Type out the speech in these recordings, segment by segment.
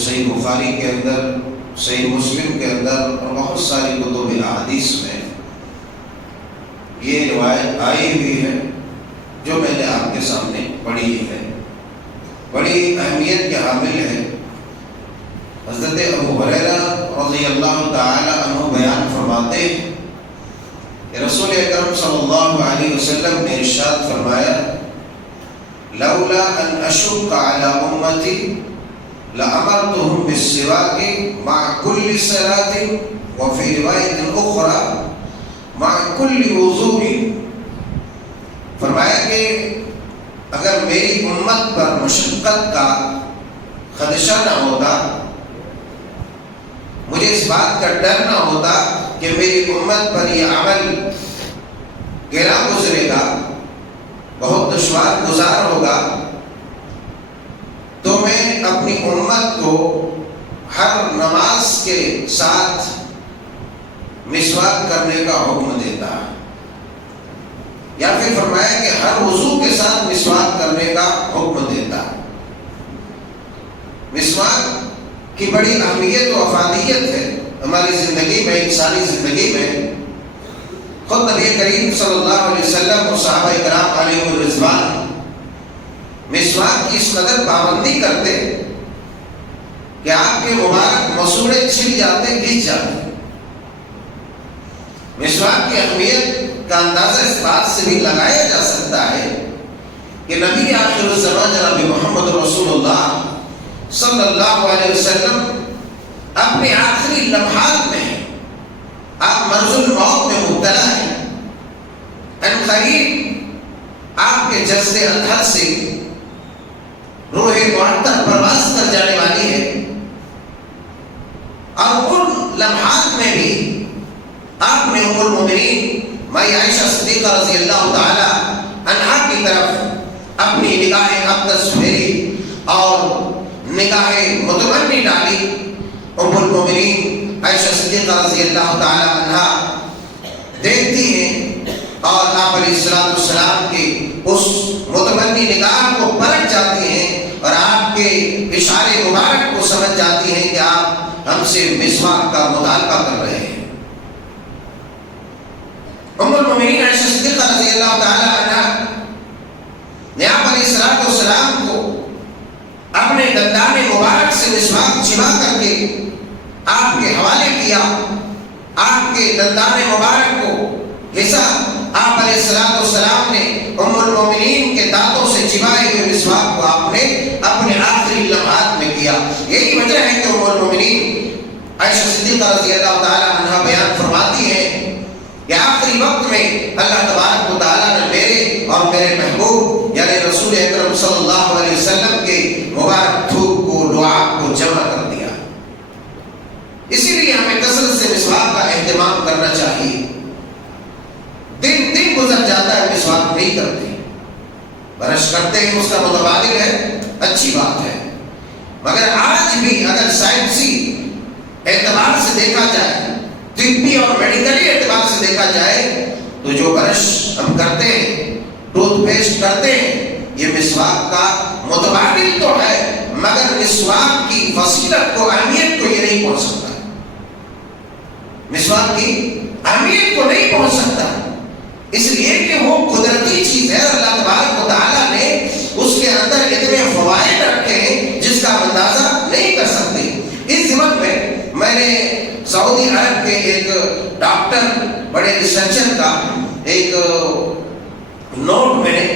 صحیح بخاری کے اندر، صحیح مسلم کے اندر اور بہت ساری کتب احادیث میں یہ روایت آئی ہوئی ہے جو میں نے آپ کے سامنے پڑھی ہے، بڑی اہمیت کے حامل ہے۔ حضرت ابو ہریرہ رضی اللہ تعالی عنہ بیان فرماتے ہیں کہ رسول اکرم صلی اللہ علیہ وسلم نے ارشاد فرمایا، لولا ان اشق علی امتی لامرتهم بالسواک مع كل صلاة وفي روایت اخرى مع كل وضوء۔ فرمایا کہ اگر میری امت پر مشقت کا خدشہ نہ ہوتا، مجھے اس بات کا ڈر نہ ہوتا کہ میری امت پر یہ عمل گرا گزرے گا، بہت دشوار گزار ہوگا، تو میں اپنی امت کو ہر نماز کے ساتھ مسواک کرنے کا حکم دیتا ہے، یا پھر فرمایا کہ ہر وضو کے ساتھ مسواک کرنے کا حکم دیتا ہے۔ مسواک کی بڑی اہمیت و افادیت ہے ہماری زندگی میں، انسانی زندگی میں۔ خود نبی کریم صلی اللہ علیہ وسلم اور صحابہ کرام علیہ الرضوان مسواک کی اس قدر پابندی کرتے کہ آپ کے مبارک مسوڑے چھل جاتے، گھس جاتے۔ مسواک کی اہمیت کا اندازہ اس بات سے بھی لگایا جا سکتا ہے کہ نبی آخر الزمان جناب محمد رسول اللہ صلی اللہ علیہ وسلم اپنے آخری لمحات میں آپ مرض الموت میں مبتلا ہیں، ان قریب آپ کے جسد اطہر سے روح معطر پرواز کر جانے والی ہے، اور ان لمحات میں بھی آپ نے ام المؤمنین مائی عائشہ صدیقہ رضی اللہ تعالی عنہا کی طرف اپنی نگاہ اقدس پھیری اور نگاہ متمنی ڈالی۔ ام المؤمنین عائشہ صدیقہ رضی اللہ تعالی عنہا دیکھتی ہیں اور آپ علیہ السلام کی اس متمنی نگاہ کو پلٹ جاتی ہیں اور آپ کے اشارے مبارک کو سمجھ جاتی ہیں کہ آپ ہم سے مسواک کا مطالبہ کر رہے ہیں۔ ام المؤمنین عائشہ صدیقہ رضی اللہ تعالی عنہا نے آپ علیہ السلام کو اپنے دندان مبارک سے مسواک چبا کر کے آپ کے حوالے کیا، آپ کے دندان مبارک کو گھسا۔ آپ علیہ السلام نے ام المؤمنین کے دانتوں سے چبائے ہوئے مسواک کو آپ نے اپنے آخری لمحات میں کیا۔ یہی وجہ ہے کہ ام المؤمنین عائشہ صدیقہ رضی اللہ تعالی عنہا بیان فرماتی ہے کہ آخری وقت میں اللہ تبارک و تعالیٰ نے میرے اور میرے محبوب یعنی رسول اکرم صلی اللہ علیہ وسلم کے مبارک تھوک کو، لعاب کو جمع کر دیا۔ اسی لیے ہمیں کثرت سے مسواک کا اہتمام کرنا چاہیے۔ دن دن گزر جاتا ہے، مسواک نہیں کرتے، برش کرتے ہیں، اس کا متبادل ہے، اچھی بات ہے، مگر آج بھی اگر سائنسی اعتبار سے دیکھا جائے، طبی اور میڈیکلی اعتبار سے دیکھا جائے، تو جو برش ہم کرتے ہیں، ٹوتھ پیسٹ کرتے ہیں، یہ مسواک کا متبادل تو ہے، مگر مسواک کی فضیلت کو، اہمیت کو یہ نہیں پہنچ سکتا۔ مسواک کی اہمیت کو نہیں پہنچ سکتا، اس لیے کہ وہ قدرتی چیز ہے، اللہ تبارک و تعالیٰ نے اس کے اندر اتنے فوائد رکھے ہیں جس کا اندازہ نہیں کر سکتے۔ اس ضمن میں نے سعودی عرب کے ایک ڈاکٹر، بڑے ریسرچر کا ایک نوٹ میں نے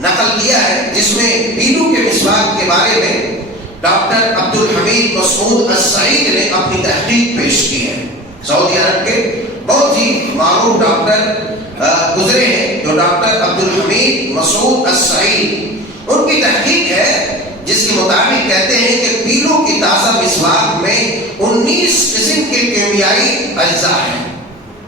نقل کیا ہے، جس میں پیلو کے مسواک کے بارے میں ڈاکٹر عبدالحمید مسعود السعید نے اپنی تحقیق پیش کی ہے۔ سعودی عرب کے بہت ہی معروف ڈاکٹر گزرے ہیں جو ڈاکٹر عبدالحمید مسعود السعید، ان کی تحقیق ہے جس کے مطابق کہتے ہیں کہ پیلو کی تازہ مسواک میں 19 قسم کے کیمیائی اجزاء ہیں،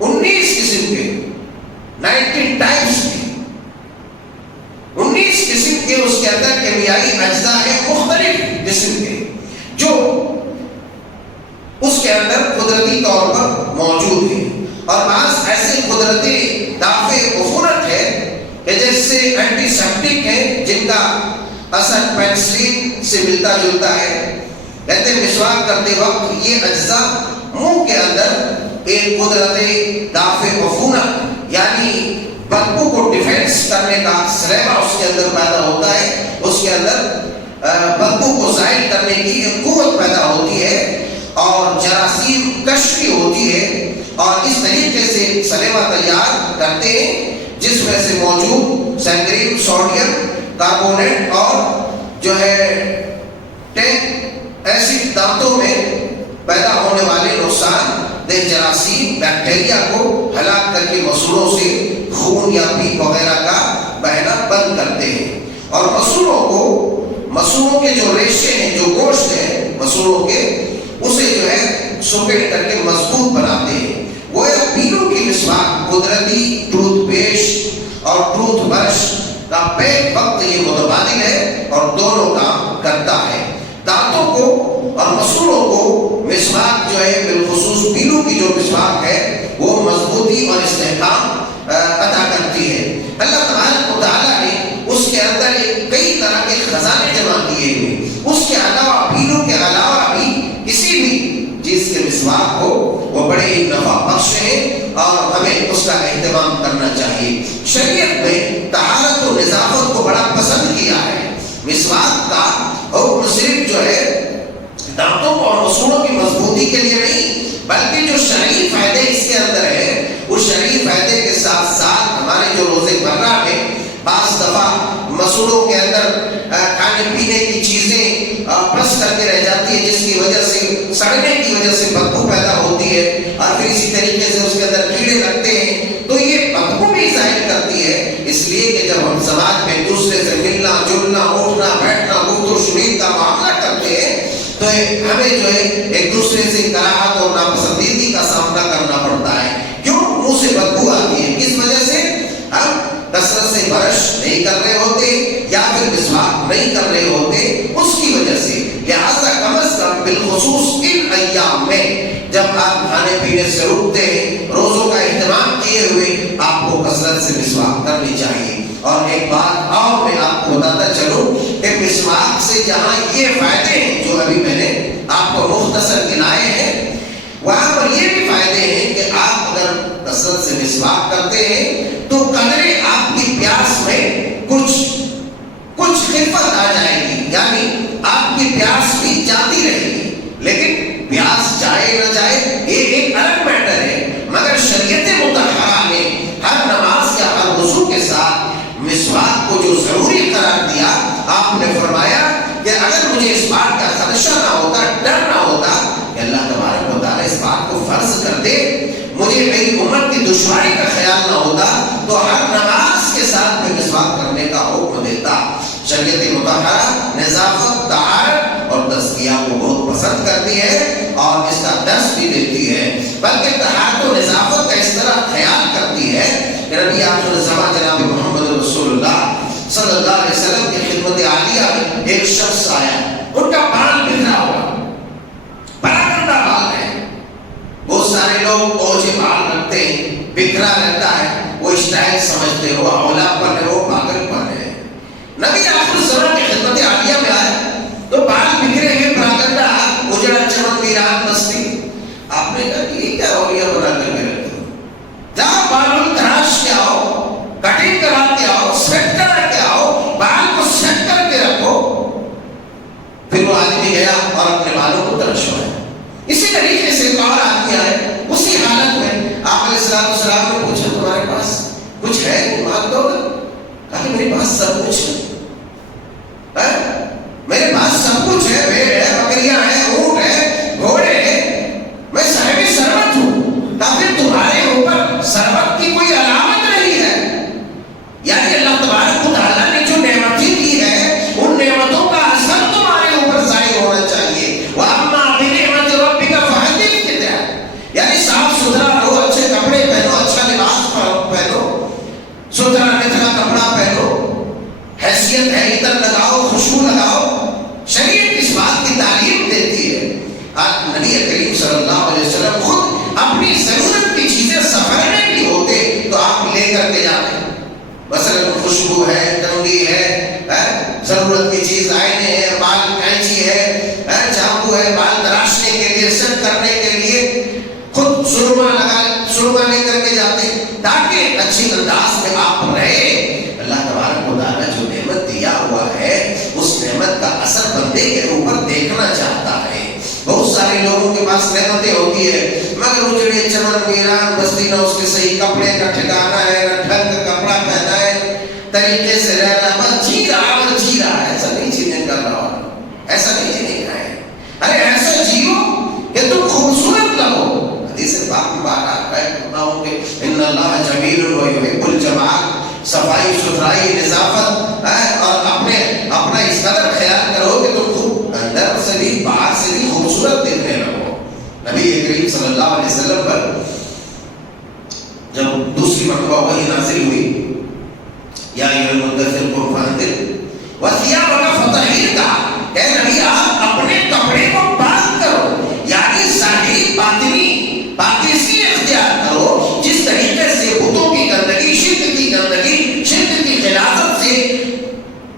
19 قسم کے، 19 ٹائپس کے، 19 قسم کے اس کے اندر کیمیائی اجزاء ہیں، مختلف قسم کے، جو اس کے اندر قدرتی طور پر موجود ہیں، اور بعض ایسے قدرتی دافع عفونت ہے کہ جیسے اینٹی سیپٹک ہیں جن کا اثر پینسلین سے ملتا جلتا ہے. کہتے ہیں مسواک کرتے وقت یہ اجزاء منہ کے اندر ایک قدرت دافع عفونہ یعنی بدبو کو ڈیفینس کرنے کا سلیبہ اس کے اندر پیدا ہوتا ہے. اس کے اندر بدبو کو ظاہر کرنے کی ایک قوت پیدا ہوتی ہے اور جراثیم کشفی ہوتی ہے. اور اس طریقے سے سلیبہ تیار کرتے ہیں جس میں سے موجود سینگرین، سوڈیم کاربونیٹ اور جو ہے ایسڈ دانتوں میں پیدا ہونے والے نقصان دہ جراثیم بیکٹیریا کو ہلاک کر کے مسوڑوں سے خون یا پیپ وغیرہ کا بہنا بند کرتے ہیں. اور مسوڑوں کے جو ریشے ہیں، جو گوشت ہیں مسوڑوں کے، اسے جو ہے سوکیٹ کر کے مضبوط بناتے ہیں. وہ پینوں کی مسواک قدرتی ٹوتھ پیسٹ اور ٹوتھ برش کا بیک وقت یہ متبادل ہے اور دونوں کام کرتا ہے. دانتوں کو اور مسوڑوں کو مسواک جو ہے بالخصوص پینوں کی جو مسواک ہے وہ مضبوطی اور استحکام عطا کرتی ہے. اللہ تبارک و تعالیٰ نے اس کے اندر کئی طرح کے خزانے جمع کیے ہوئے. اس کے علاوہ پینوں کے علاوہ بھی کسی بھی چیز کے مسواک ہو وہ بڑے ہی نفع بخش ہیں اور ہمیں اس کا اہتمام کرنا چاہیے. شریعت میں طہارت و نظافت کو بڑا پسند کیا ہے. مسواک کا حکم صرف جو ہے دانتوں اور مسوڑوں کی مضبوطی کے لیے نہیں بلکہ جو شرعی فائدے اس کے اندر ہے اس شرعی فائدے کے ساتھ ساتھ ہمارے جو روزے مرہ میں بعض دفعہ مسوڑوں کے اندر کھانے پینے کی چیزیں پس کر کے رہ جاتی ہے جس کی وجہ سے سڑنے کی وجہ سے بدبو پیدا ہوتی ہے اور پھر اسی طریقے سے اس کے اندر کیڑے لگتے ہیں تو یہ بدبو بھی ظاہر کرتی ہے. اس لیے کہ جب ہم سماج میں دوسرے سے ملنا جلنا اٹھنا بیٹھنا گفت و شنید کا معاملہ کرتے ہیں تو ہمیں جو ہے ایک دوسرے سے کراہت اور ناپسندیدگی کا سامنا کرنا پڑتا ہے. کیوں؟ منہ سے بدبو آتی ہے. کس وجہ سے؟ ہم کثرت سے برش نہیں کر رہے ہوتے یا پھر مسواک نہیں کر رہے ہوتے اس کی وجہ سے. لہذا کم از کم بالخصوص ان ایام میں جب آپ کھانے پینے سے رکتے ہیں روزوں کا اہتمام کیے ہوئے آپ کو کثرت سے مسواک کرنی چاہیے. اور ایک بات اور میں آپ کو بتاتا چلوں کہ مسواک سے جہاں یہ فائدے ہیں جو ابھی میں نے آپ کو مختصر گنائے ہیں وہاں پر یہ بھی فائدے ہیں کہ آپ اگر کثرت سے مسواک کرتے ہیں تو قدرے آپ کی پیاس میں کچھ خفت آ جائے گی یعنی آپ کی پیاس بھی جاتی رہے گی. لیکن پیاس جائے نہ جائے یہ ایک الگ میٹر ہے مگر شریعت مطہرہ نے ہر نماز یا ہر وضو کے ساتھ مسواک کو جو ضروری قرار دیا آپ نے فرمایا کہ اگر مجھے اس بات کا خدشہ نہ ہوتا ڈر نہ ہوتا کہ اللہ تبارک و تعالیٰ اس بات کو فرض کر دے مجھے میری امت کی دشواری کا خیال نہ ہوتا تو ہر نماز کے ساتھ میں مسواک کرنے کا حکم دیتا. شریعت مطہرہ نظافت طہارت اور تزکیہ کو بہت پسند کرتی ہے اور اس کا درس بھی دیتی ہے بلکہ طہارت و نظافت کا اس طرح خیال کرتی ہے کہ نبی آخر الزمان جناب محمد رسول اللہ صلی اللہ علیہ وسلم کی خدمت عالیہ میں ایک شخص آیا. ان کا بال بکھرا ہوا بڑا گندا بال ہے. بہت سارے لوگ اوجھے بال رکھتے ہیں بکھرا رہتا ہے وہ اسٹائل سمجھتے ہو اولا پن ہے وہ پاگل پن ہے. نبی آخر الزمان کی خدمت عالیہ میں آئے تو بال بکھرے ہوئے بڑا گندا اجڑا چمن ویران مستی. آپ نے کہا یہ کیا رویہ بنا کر کے رکھتے ہو؟ جاؤ بالوں تراش کے آؤ کٹنگ کرا کے آؤ سیٹ کرا کے آؤ بال کو سیٹ کر کے رکھو. پھر وہ آدمی گیا اور اپنے بالوں کو تراشوایا. اسی طریقے سے ایک اور آدمی آئے اسی حالت میں آپ علیہ السلام نے پوچھا تمہارے پاس کچھ ہے مال دولت؟ کہا کہ میرے پاس سب کچھ ہے. میرے پاس سب کچھ ہے بھیڑ ہے بکریاں ہیں اونٹ ہے گھوڑے ہیں میں صاحب ثروت ہوں. کہا تمہارے اوپر ثروت کی کوئی علامت نہیں ہے یعنی اللہ تبارک و تعالیٰ نے جو نعمتیں کی ہے ان نعمتوں کا اثر تمہارے اوپر ظاہر ہونا چاہیے. وَأَمَّا بِنِعْمَةِ رَبِّكَ فَحَدِّثْ کہتے یعنی صاف ستھرا رہو اچھے کپڑے پہنو اچھا لباس پہنو ستھرا نتھرا کپڑا پہنو پردے کے اوپر دیکھنا چاہتا ہے۔ بہت سارے لوگوں کے پاس نعمتیں ہوتی ہے مگر اجڑے چمن ویران بستی، نہ اس کے صحیح کپڑے کا ٹھکانا ہے، نہ ڈھنگ کا کپڑا پہنا ہے، طریقے سے رہنا، بس جی رہا اور جی رہا ہے۔ ایسا نہیں جینے کا رہا، ایسا نہیں جینے کا ہے۔ ارے ایسا جیو کہ تم خوبصورت لگو۔ حدیث پاک میں بات آتا ہے کہ ان اللہ جمیل و یحب الجمال، صفائی ستھرائی نظافت، اور اپنا اس قدر خیال کرو کہ تم خوب اندر سے بھی باہر سے بھی خوبصورت دیکھنے لگو۔ نبی کریم صلی اللہ علیہ وسلم پر جب دوسری مرتبہ وحی نازل ہوئی، یا ایھا المدثر قم فانذر وثیابک فطہر، کہا کہ نبی آپ اپنے کپڑے کو پاک کرو، یعنی ظاہری باطنی پاکیزگی اختیار کرو۔ جس طریقے سے بتوں کی گندگی، شرک کی گندگی، شرک کی غلاظت سے،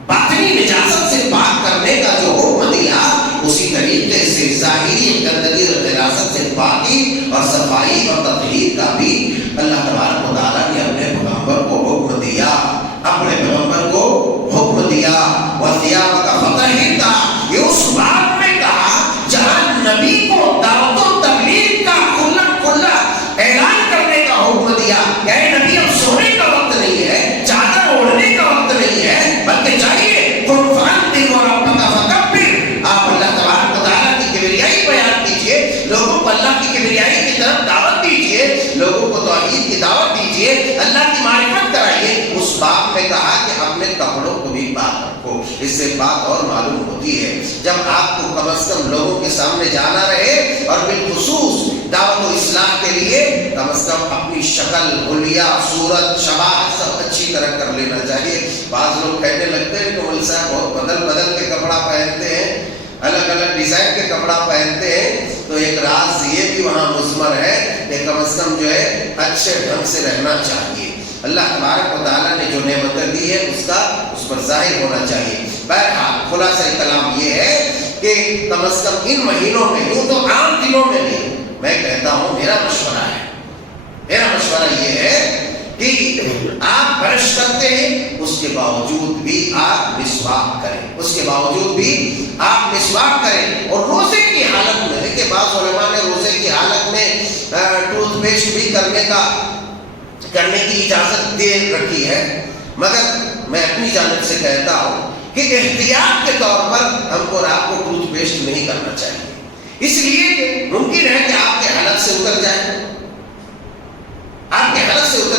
باطنی نجاست سے پاک کرنے کا جو حکم دیا، اسی طریقے سے ظاہری گندگی اور غلاظت سے پاکی اور صفائی اور تطہیر کا بھی اللہ تبارک و تعالیٰ نے اپنے پیغمبر کو حکم دیا، اپنے پیغمبر کو حکم دیا۔ وثیابک فطہر، کہا یہ اس بات میں کہا جہاں نبی کو دعوت و تبلیغ کا کھلا اعلان کرنے کا حکم دیا کہ اے نبی اب سونے کا وقت نہیں ہے، چادر اوڑھنے کا وقت نہیں ہے، بلکہ چاہیے قم فانذر وربک فکبر، آپ اللہ تبارک و تعالیٰ کی کبریائی بیان کیجئے، لوگوں کو اللہ کی کبریائی کی طرف دعوت دیجئے، لوگوں کو توحید کی دعوت دیجئے، اللہ کی معرفت کرائیے۔ اس بات میں کہا کہ اپنے کپڑوں کو بھی پاک رکھو۔ اس سے بات اور معلوم ہوتی ہے جب آپ کو کم از کم لوگوں کے سامنے جانا رہے اور بالخصوص دعوت و اصلاح کے لیے کم از کم اپنی شکل، حلیہ، صورت، شباہت سب اچھی طرح کر لینا چاہیے۔ بعض لوگ کہنے لگتے ہیں کہ مولوی صاحب بہت بدل کے کپڑا پہنتے ہیں، الگ الگ ڈیزائن کے کپڑا پہنتے ہیں، تو ایک راز یہ بھی وہاں مضمر ہے کہ کم از کم جو ہے اچھے ڈھنگ سے رہنا چاہیے۔ اللہ تبارک و تعالیٰ نے جو نعمتیں دی ہے اس پر ظاہر ہونا چاہیے۔ بہرحال خلاصہ کلام یہ ہے کہ کم از کم ان مہینوں میں، یوں تو عام دنوں میں بھی میں کہتا ہوں، میرا مشورہ یہ ہے کہ آپ برش کرتے ہیں، اس کے باوجود بھی آپ مسواک کریں، اور روزے کی حالت میں دیکھیں بعض علماء نے روزے کی حالت میں ٹوتھ پیسٹ بھی کرنے کی اجازت دے رکھی ہے، مگر میں اپنی جانب سے کہتا ہوں کہ احتیاط کے طور پر ہم کو رات کو ٹوتھ پیسٹ نہیں کرنا چاہیے، اس لیے کہ ممکن ہے کہ آپ کے حلق سے اتر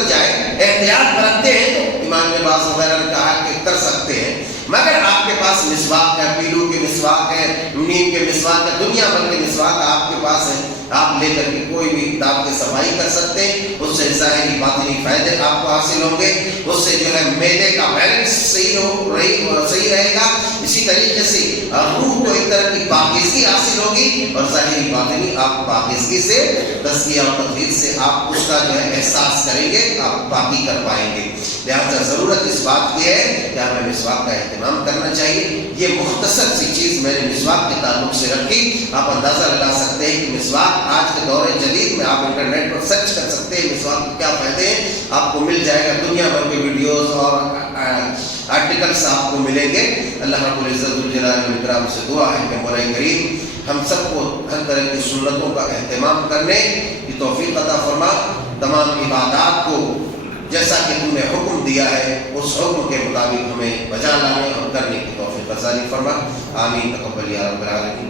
جائے، احتیاط برتتے ہیں تو امام عباس وغیرہ نے کہا کہ کر سکتے ہیں، مگر آپ کے پاس مسواک ہے، پیلو کے مسواک ہے، نیم کے مسواک ہے، دنیا بھر کے مسواک آپ کے پاس ہے، آپ لے کر کے کوئی بھی دانت کی صفائی کر سکتے ہیں، اس سے ظاہری باطنی فائدے آپ کو حاصل ہوں گے، اس سے جو ہے معدے کا بیلنس صحیح رہے گا، اسی طریقے سے روح کو ایک طرح کی پاکیزگی حاصل ہوگی، اور ظاہری باطنی آپ پاکیزگی سے، تزکیہ اور تطہیر سے آپ اس کا جو ہے احساس کریں گے، آپ پاکی کر پائیں گے۔ لہٰذا ضرورت اس بات کی ہے کہ ہمیں مسواک کا اہتمام کرنا چاہیے۔ یہ مختصر سی چیز میں نے مسواک کے تعلق سے رکھی، آپ اندازہ لگا سکتے ہیں کہ مسواک آج کے دور جدید میں آپ انٹرنیٹ پر سرچ کر سکتے ہیں مسواک کے کیا فائدے ہیں، آپ کو مل جائے گا، دنیا بھر کے ویڈیوز اور آرٹیکلس آپ کو ملیں گے۔ اللہ رب العزت الجلال والاکرام سے دعا ہے کہ مولا کریم ہم سب کو ہر طرح کی سنتوں کا اہتمام کرنے کی توفیق عطا فرما، تمام عبادات کو جیسا کہ تم نے حکم دیا ہے اس حکم کے مطابق ہمیں بجا لانے اور کرنے کی توفیق عطا فرما۔ آمین، تقبل یا رب العالمین۔